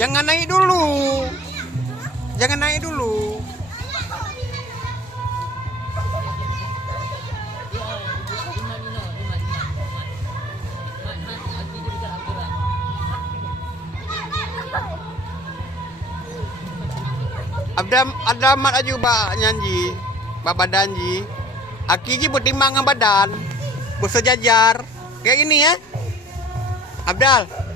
Jangan naik dulu. Jangan naik dulu. Ada mat aja ba nyanyi. Ba badanji. Aki ji bertimbang dengan badan. Bersejajar. Kayak ini ya. Abdal.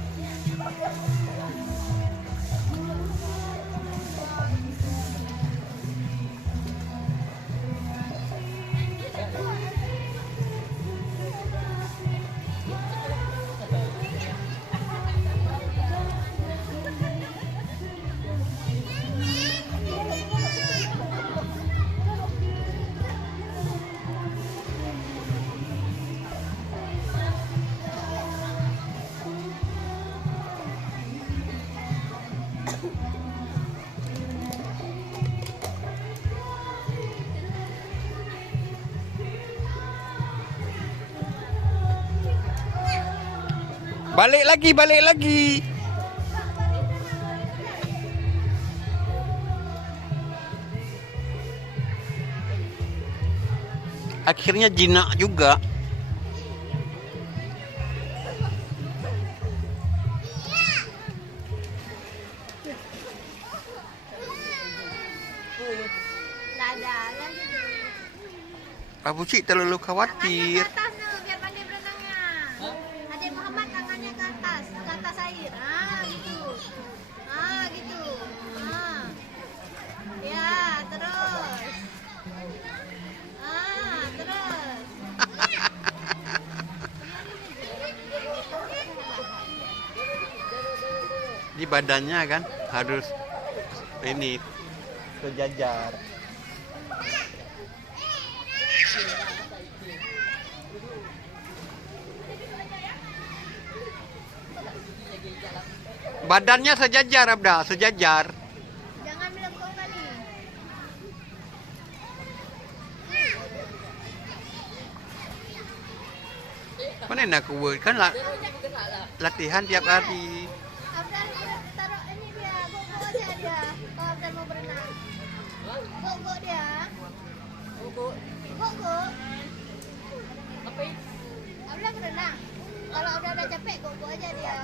Balik lagi, balik lagi. Akhirnya jinak juga. Pak Buci terlalu khawatir. Di badannya kan harus ini sejajar. Badannya sejajar, Abda, sejajar. Jangan melengkung kali. Mana nak buat kan latihan tiap hari. Abdal taruh ini dia, gok aja dia. Kalau Abdal mau berenang. Gok dia. Gok. Apa itu? Abdal berenang. Kalau udah capek, gok aja dia.